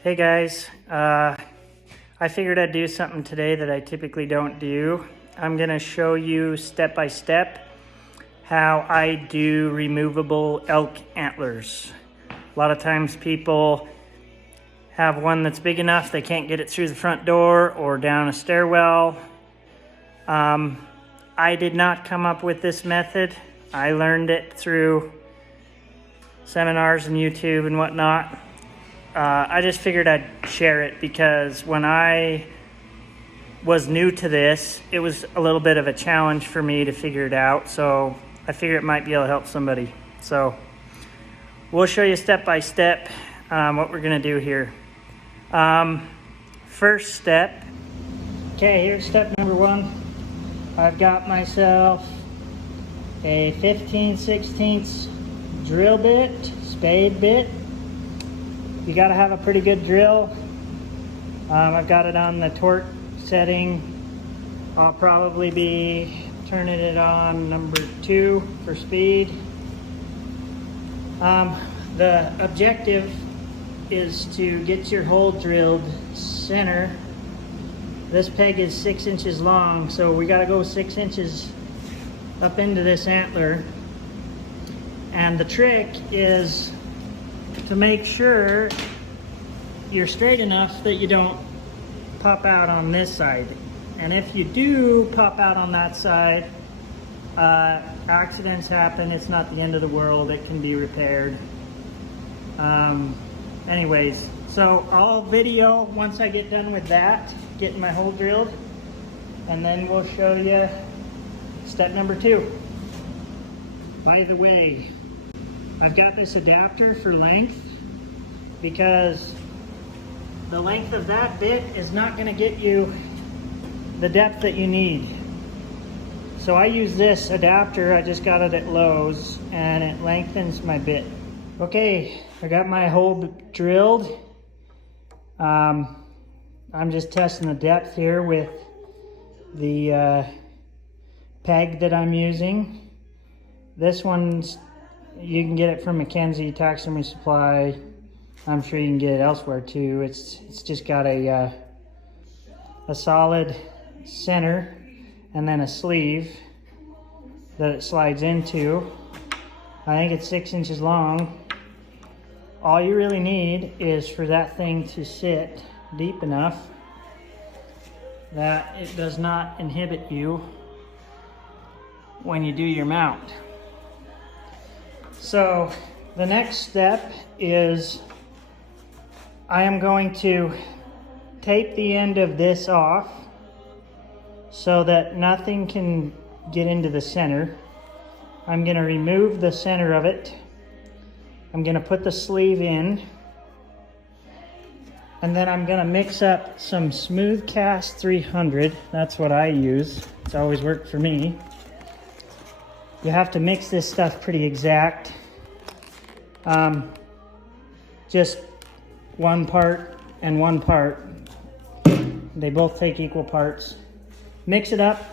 Hey guys, I figured I'd do something today that I typically don't do. I'm going to show you step by step how I do removable elk antlers. A lot of times people have one that's big enough they can't get it through the front door or down a stairwell. I did not come up with this method. I learned it through seminars and YouTube and whatnot. I just figured I'd share it because when I was new to this, it was a little bit of a challenge for me to figure it out. So I figured it might be able to help somebody. So we'll show you step by step what we're going to do here. First step. Okay, here's step number one. I've got myself a 15/16 drill bit, spade bit. You got to have a pretty good drill. I've got it on the torque setting. I'll probably be turning it on number 2 for speed. The objective is to get your hole drilled center. This peg is 6 inches long, so we got to go 6 inches up into this antler. And the trick is to make sure you're straight enough that you don't pop out on this side. And if you do pop out on that side, accidents happen. It's not the end of the world. It can be repaired. Anyways, so I'll video once I get done with that, getting my hole drilled, and then we'll show you step number 2. By the way, I've got this adapter for length because the length of that bit is not going to get you the depth that you need. So I use this adapter. I just got it at Lowe's and it lengthens my bit. Okay, I got my hole drilled. I'm just testing the depth here with the peg that I'm using. This one's, you can get it from Mackenzie Taxidermy Supply. I'm sure you can get it elsewhere too. It's just got a solid center and then a sleeve that it slides into. I think it's 6 inches long. All you really need is for that thing to sit deep enough that it does not inhibit you when you do your mount. So the next step is I am going to tape the end of this off so that nothing can get into the center. I'm going to remove the center of it. I'm going to put the sleeve in, and then I'm going to mix up some Smooth Cast 300. That's what I use. It's always worked for me. You have to mix this stuff pretty exact. Just one part and one part. They both take equal parts. Mix it up.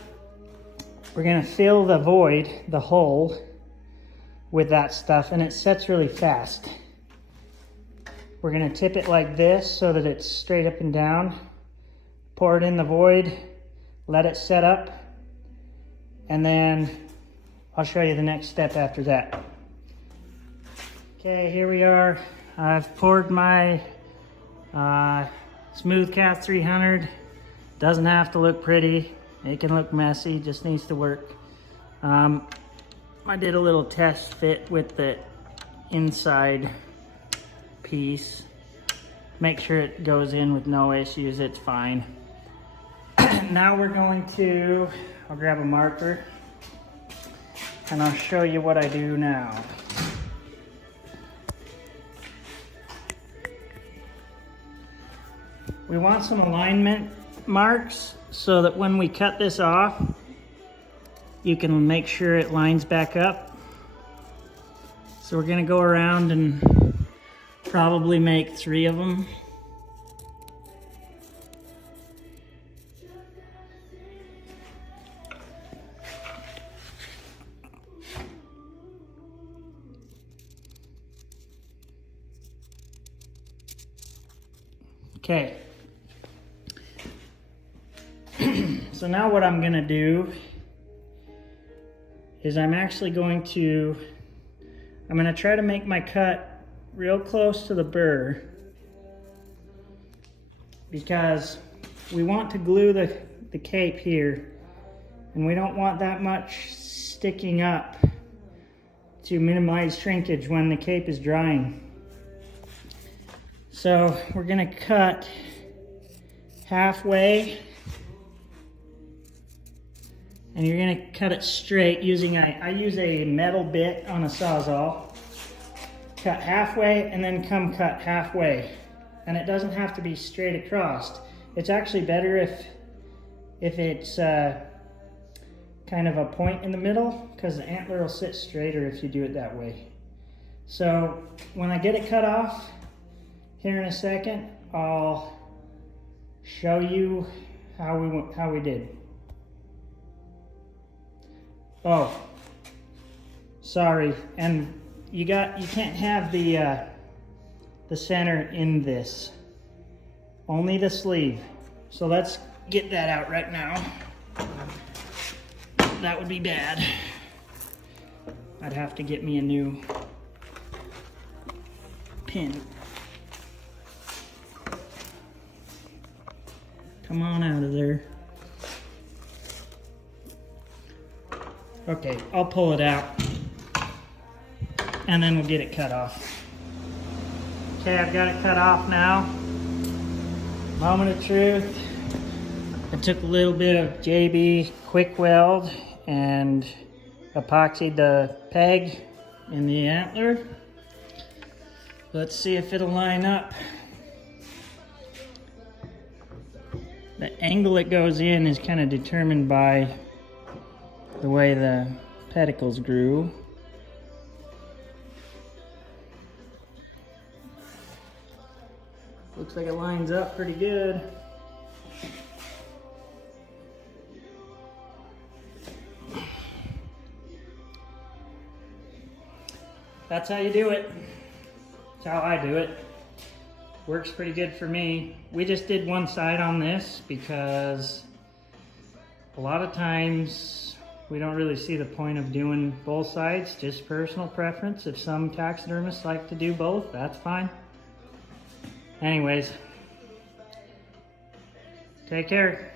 We're going to fill the void, the hole, with that stuff, and it sets really fast. We're going to tip it like this so that it's straight up and down. Pour it in the void, let it set up, and then I'll show you the next step after that. Okay, here we are. I've poured my Smooth Cast 300. Doesn't have to look pretty. It can look messy, just needs to work. I did a little test fit with the inside piece. Make sure it goes in with no issues, it's fine. Now we're going to, I'll grab a marker and I'll show you what I do now. We want some alignment marks so that when we cut this off, you can make sure it lines back up. So we're going to go around and probably make 3 of them. Okay. So now what I'm gonna do is I'm gonna try to make my cut real close to the burr, because we want to glue the cape here, and we don't want that much sticking up to minimize shrinkage when the cape is drying. So we're gonna cut halfway, and you're gonna cut it straight using, I use a metal bit on a Sawzall. Cut halfway and then come cut halfway. And it doesn't have to be straight across. It's actually better if it's kind of a point in the middle, because the antler will sit straighter if you do it that way. So when I get it cut off here in a second, I'll show you how we did. Oh, sorry, and you can't have the center in this, only the sleeve. So let's get that out right now. That would be bad. I'd have to get me a new pin. Come on out of there. Okay, I'll pull it out and then we'll get it cut off. Okay, I've got it cut off now. Moment of truth. I took a little bit of JB quick weld and epoxied the peg in the antler. Let's see if it'll line up. The angle it goes in is kind of determined by the way the pedicles grew. Looks like it lines up pretty good. That's how you do it. That's how I do it. Works pretty good for me. We just did one side on this because a lot of times we don't really see the point of doing both sides, just personal preference. If some taxidermists like to do both, that's fine. Anyways, take care.